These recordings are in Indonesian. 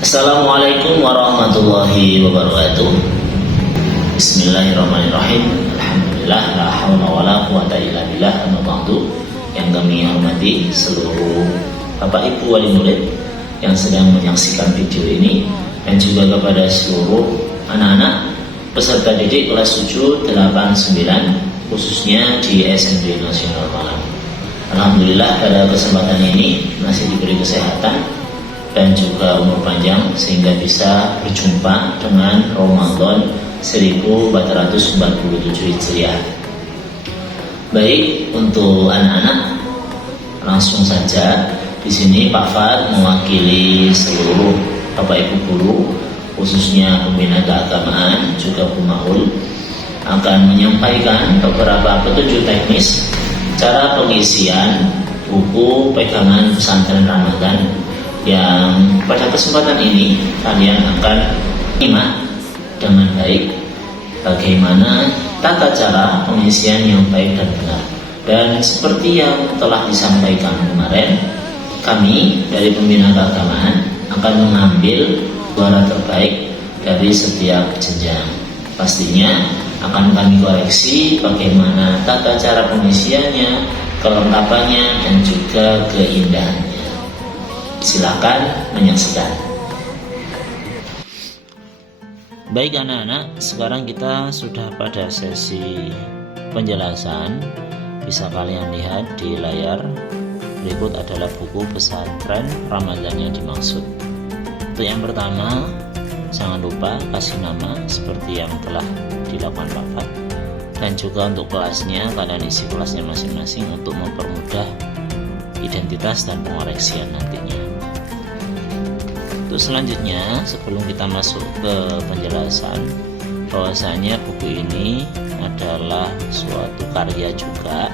Assalamualaikum warahmatullahi wabarakatuh. Bismillahirrahmanirrahim. Alhamdulillah, la haula wala quwata illa billah, amma ba'du. Yang kami hormati seluruh Bapak Ibu wali murid yang sedang menyaksikan video ini, dan juga kepada seluruh anak-anak peserta didik kelas 7, 8, 9 khususnya di SMP Nasional Malang. Alhamdulillah pada kesempatan ini masih diberi kesehatan dan juga umur panjang sehingga bisa berjumpa dengan Ramadan 1447 Hijriah. Baik, untuk anak-anak langsung saja di sini Pak Fad mewakili seluruh Bapak Ibu guru khususnya pembina keagamaan juga Bu Maul akan menyampaikan beberapa petunjuk teknis cara pengisian buku pegangan pesantren Ramadan yang pada kesempatan ini kalian akan menyimak dengan baik bagaimana tata cara pengisian yang baik dan benar. Dan seperti yang telah disampaikan kemarin, kami dari pembina keagamaan akan mengambil suara terbaik dari setiap jenjang. Pastinya akan kami koreksi bagaimana tata cara pengisiannya, kelengkapannya, dan juga keindahannya. Silakan menyaksikan. Baik anak-anak, sekarang kita sudah pada sesi penjelasan. Bisa kalian lihat di layar. Berikut adalah buku pesantren Ramadan yang dimaksud. Untuk yang pertama, jangan lupa kasih nama seperti yang telah dilakukan Pak Fat. Dan juga untuk kelasnya, kalian isi kelasnya masing-masing untuk mempermudah identitas dan pengoreksian nantinya. Untuk selanjutnya, sebelum kita masuk ke penjelasan, bahwasanya buku ini adalah suatu karya juga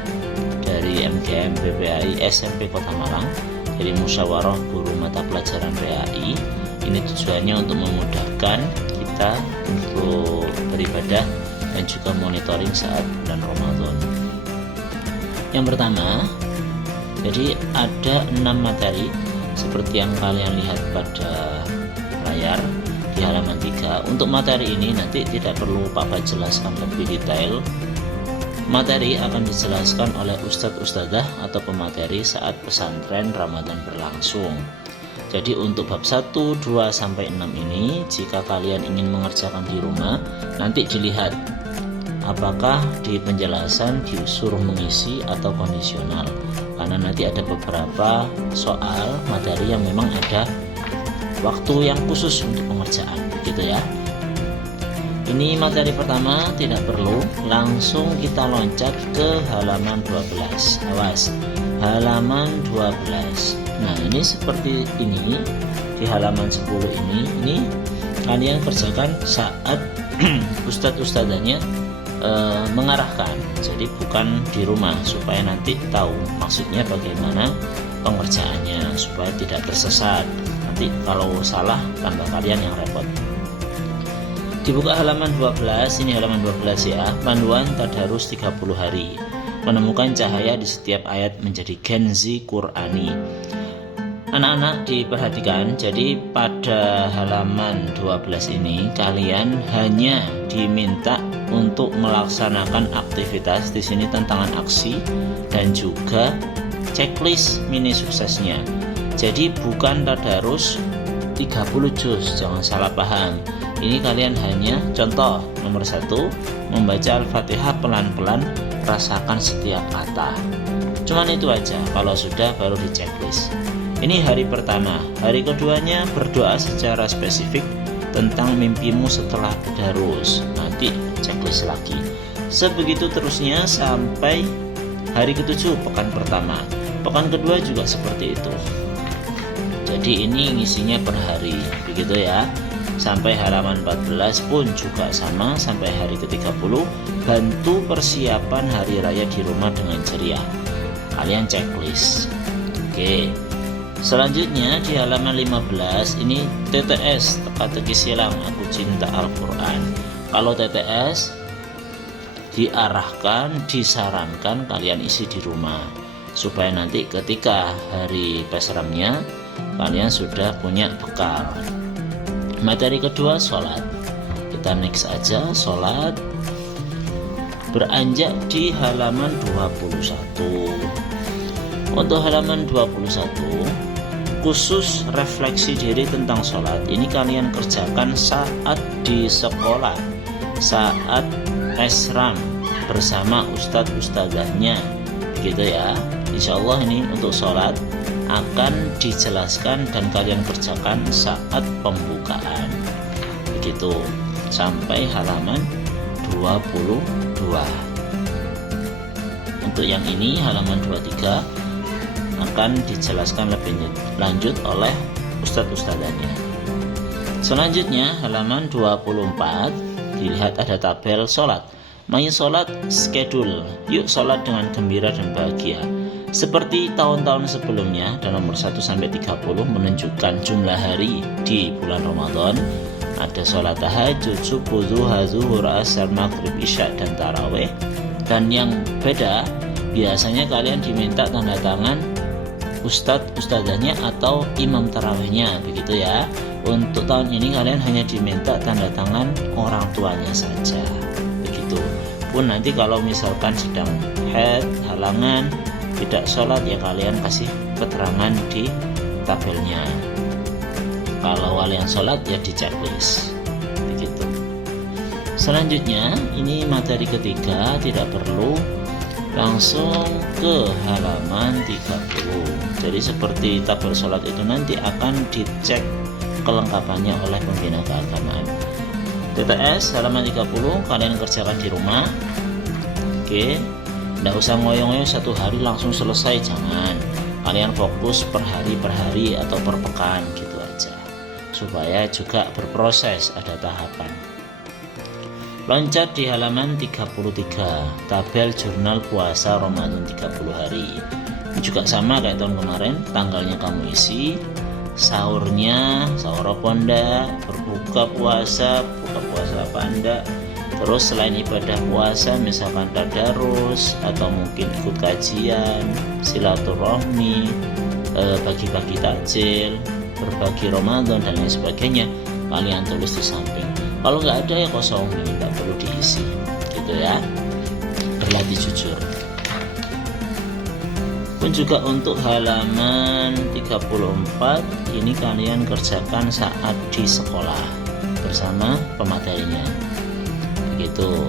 dari MGM PPAI SMP Kota Malang, dari Musyawarah Guru Mata Pelajaran PAI. Ini tujuannya untuk memudahkan kita untuk beribadah dan juga monitoring saat bulan Ramadan. Yang pertama, jadi ada 6 materi seperti yang kalian lihat pada layar di halaman 3. Untuk materi ini nanti tidak perlu Pak Fat jelaskan lebih detail. Materi akan dijelaskan oleh Ustadz Ustadzah atau pemateri saat pesantren Ramadan berlangsung. Jadi untuk bab 1, 2, sampai 6 ini jika kalian ingin mengerjakan di rumah, nanti dilihat apakah di penjelasan disuruh mengisi atau kondisional, karena nanti ada beberapa soal materi yang memang ada waktu yang khusus untuk pengerjaan, gitu ya. Ini materi pertama, tidak perlu, langsung kita loncat ke halaman 12. Awas, halaman 12. Nah, ini seperti ini di halaman 10 ini kalian kerjakan saat Ustadz Ustadzanya mengarahkan, jadi bukan di rumah, supaya nanti tahu maksudnya bagaimana pengerjaannya supaya tidak tersesat. Nanti kalau salah tambah kalian yang repot. Dibuka halaman 12, ini halaman 12 ya. Panduan tadarus 30 hari. Menemukan cahaya di setiap ayat menjadi genzi Qur'ani. Anak-anak diperhatikan, jadi pada halaman 12 ini kalian hanya diminta untuk melaksanakan aktivitas di sini, tantangan aksi dan juga checklist mini suksesnya. Jadi bukan tadarus 30 juz, jangan salah paham. Ini kalian hanya contoh nomor 1, membaca Al-Fatihah pelan-pelan, rasakan setiap kata. Cuman itu aja, kalau sudah baru di checklist. Ini hari pertama. Hari keduanya berdoa secara spesifik tentang mimpimu setelah tadarus. Nanti checklist lagi. Sebegitu terusnya sampai hari ke-7 pekan pertama. Pekan kedua juga seperti itu. Jadi ini ngisinya per hari, begitu ya. Sampai halaman 14 pun juga sama sampai hari ke-30. Bantu persiapan hari raya di rumah dengan ceria. Kalian checklist. Oke. Selanjutnya di halaman 15 ini TTS, teka-teki silang aku cinta Al-Quran. Kalau TTS diarahkan, disarankan kalian isi di rumah supaya nanti ketika hari pesramnya kalian sudah punya bekal. Materi kedua, sholat. Kita next aja, sholat. Beranjak di halaman 21. Untuk halaman 21, khusus refleksi diri tentang sholat. Ini kalian kerjakan saat di sekolah, saat esram bersama ustadz ustadzahnya, gitu ya. Insya Allah ini untuk sholat akan dijelaskan dan kalian kerjakan saat pembukaan, begitu sampai halaman 22. Untuk yang ini halaman 23 akan dijelaskan lebih lanjut oleh ustadz-ustadzanya. Selanjutnya halaman 24, dilihat ada tabel sholat. Main sholat schedule, yuk sholat dengan gembira dan bahagia. Seperti tahun-tahun sebelumnya, dan nomor 1-30 menunjukkan jumlah hari di bulan Ramadan. Ada sholat tahajud, subuh, duha, zuhur, asar, maghrib, isya, dan taraweh. Dan yang beda, biasanya kalian diminta tanda tangan ustadz-ustadzanya atau imam tarawehnya, begitu ya. Untuk tahun ini kalian hanya diminta tanda tangan orang tuanya saja, begitu. Pun nanti kalau misalkan sedang haid, halangan, tidak sholat, ya kalian kasih keterangan di tabelnya. Kalau kalian sholat ya di checklist, begitu. Selanjutnya ini materi ketiga, tidak perlu, langsung ke halaman 30. Jadi seperti tabel sholat itu nanti akan dicek kelengkapannya oleh pembina keagamaan. TTS halaman 30 kalian kerjakan di rumah. Oke, nggak usah ngoyo-ngoyo satu hari langsung selesai, jangan. Kalian fokus per hari atau per pekan, gitu aja, supaya juga berproses, ada tahapan. Loncat di halaman 33, tabel jurnal puasa Ramadan 30 hari. Ini juga sama kayak tahun kemarin, tanggalnya kamu isi, sahurnya, sahur apa enggak, buka puasa apa enggak. Terus selain ibadah puasa, misalkan tadarus atau mungkin ikut kajian, silaturahmi, bagi-bagi takjil, berbagi Ramadan dan lain sebagainya, kalian tulis di samping. Kalau nggak ada ya kosong, tidak perlu diisi, gitu ya. Berlatih jujur. Pun juga untuk halaman 34 ini kalian kerjakan saat di sekolah bersama pematerinya, begitu.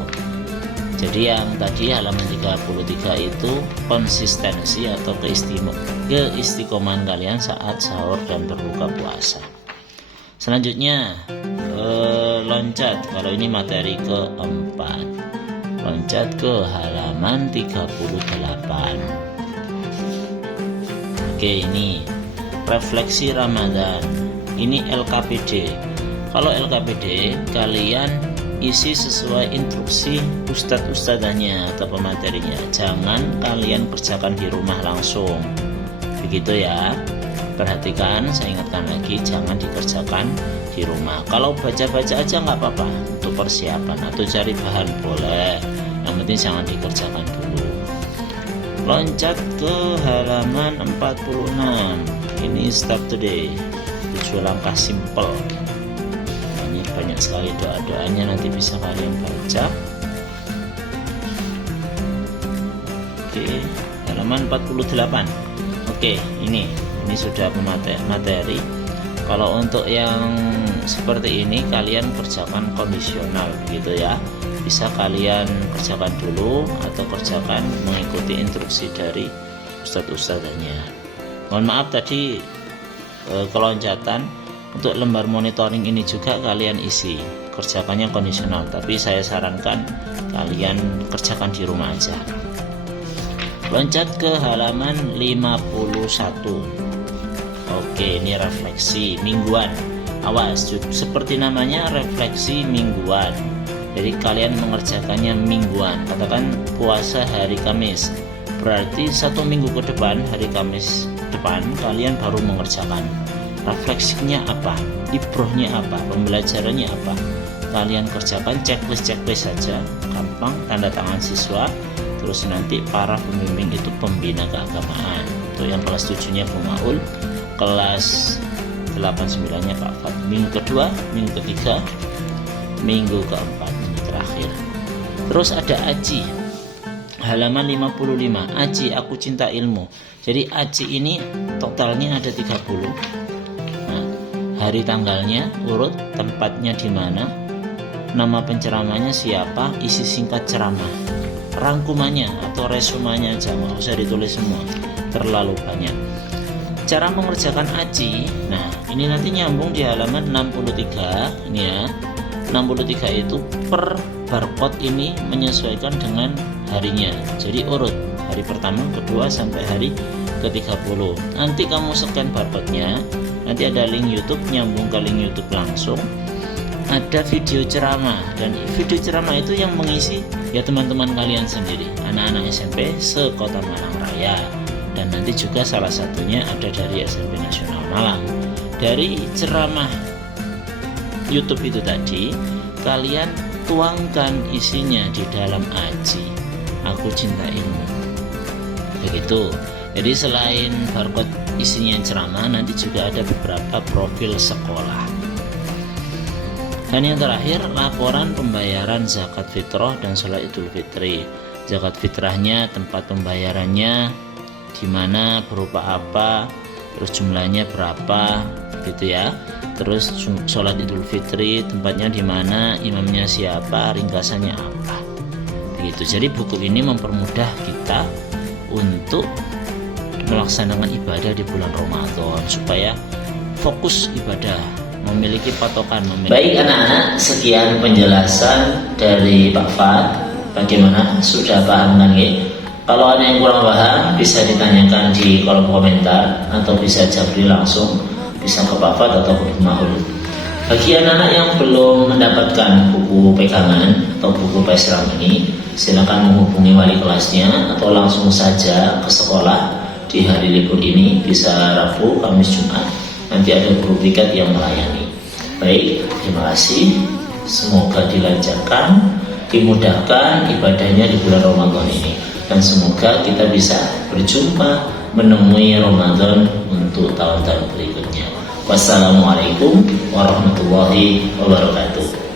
Jadi yang tadi halaman 33 itu konsistensi atau keistiqomahan kalian saat sahur dan berbuka puasa. Selanjutnya loncat, kalau ini materi keempat, loncat ke halaman 38. Oke, ini refleksi Ramadan, ini LKPD. Kalau LKPD kalian isi sesuai instruksi ustadz-ustadzanya atau pematerinya, jangan kalian kerjakan di rumah langsung, begitu ya. Perhatikan, saya ingatkan lagi, jangan dikerjakan di rumah. Kalau baca-baca aja nggak apa-apa untuk persiapan, atau cari bahan boleh, yang penting jangan dikerjakan dulu. Loncat ke halaman 46, ini start today, 7 langkah simple. Ini banyak sekali doa-doanya, nanti bisa kalian baca. Oke, halaman 48. Oke, ini sudah materi. Kalau untuk yang seperti ini kalian kerjakan kondisional, gitu ya. Bisa kalian kerjakan dulu atau kerjakan mengikuti instruksi dari ustadz-ustadzanya. Mohon maaf tadi keloncatan. Untuk lembar monitoring ini juga kalian isi, kerjakannya kondisional, tapi saya sarankan kalian kerjakan di rumah aja. Loncat ke halaman 51. Oke, ini refleksi mingguan. Awas, seperti namanya refleksi mingguan. Jadi kalian mengerjakannya mingguan. Katakan puasa hari Kamis, berarti 1 minggu ke depan, hari Kamis depan kalian baru mengerjakan. Refleksinya apa, ibrohnya apa, pembelajarannya apa, kalian kerjakan checklist saja, gampang, tanda tangan siswa. Terus nanti para pembimbing itu pembina keagamaan. Untuk yang kelas 7-nya Bu Maul, kelas 8-9 nya Pak Fat. Minggu kedua, minggu ketiga, minggu keempat, minggu terakhir. Terus ada Aji, halaman 55. Aji, aku cinta ilmu. Jadi Aji ini totalnya ada 30. Nah, hari tanggalnya, urut, tempatnya di mana, nama penceramahnya siapa, isi singkat ceramah, rangkumannya atau resumanya aja, nggak usah ditulis semua, terlalu banyak. Cara mengerjakan Aji, nah ini nanti nyambung di halaman 63. Ini ya, 63 itu per barcode ini menyesuaikan dengan harinya. Jadi urut hari pertama, kedua sampai hari ke-30. Nanti kamu scan barcode-nya, nanti ada link YouTube, nyambung ke link YouTube langsung. Ada video ceramah, dan video ceramah itu yang mengisi ya teman-teman kalian sendiri, anak-anak SMP se-Kota Malang Raya. Dan nanti juga salah satunya ada dari SMP Nasional Malang. Dari ceramah YouTube itu tadi, kalian tuangkan isinya di dalam Aji, aku cinta ilmu. Begitu. Jadi selain barcode isinya ceramah, nanti juga ada beberapa profil sekolah. Dan yang terakhir, laporan pembayaran zakat fitrah dan sholat idul fitri. Zakat fitrahnya, tempat pembayarannya di mana, berupa apa, terus jumlahnya berapa, gitu ya. Terus sholat idul fitri, tempatnya di mana, imamnya siapa, ringkasannya apa. Begitu. Jadi buku ini mempermudah kita untuk melaksanakan ibadah di bulan Ramadan supaya fokus ibadah, memiliki patokan. Baik anak-anak, sekian penjelasan dari Pak Fat. Bagaimana? Sudah paham kan? Kalau ada yang kurang paham bisa ditanyakan di kolom komentar atau bisa japri langsung, bisa ke Pak Fat atau ke Bu Maul. Bagi anak-anak yang belum mendapatkan buku pegangan atau buku pesram ini, silakan menghubungi wali kelasnya atau langsung saja ke sekolah di hari libur ini, bisa Rabu, Kamis, Jumat. Nanti ada guru piket yang melayani. Baik, terima kasih. Semoga dilancarkan, dimudahkan ibadahnya di bulan Ramadan ini. Dan semoga kita bisa berjumpa menemui Ramadan untuk tahun-tahun berikutnya. Wassalamualaikum warahmatullahi wabarakatuh.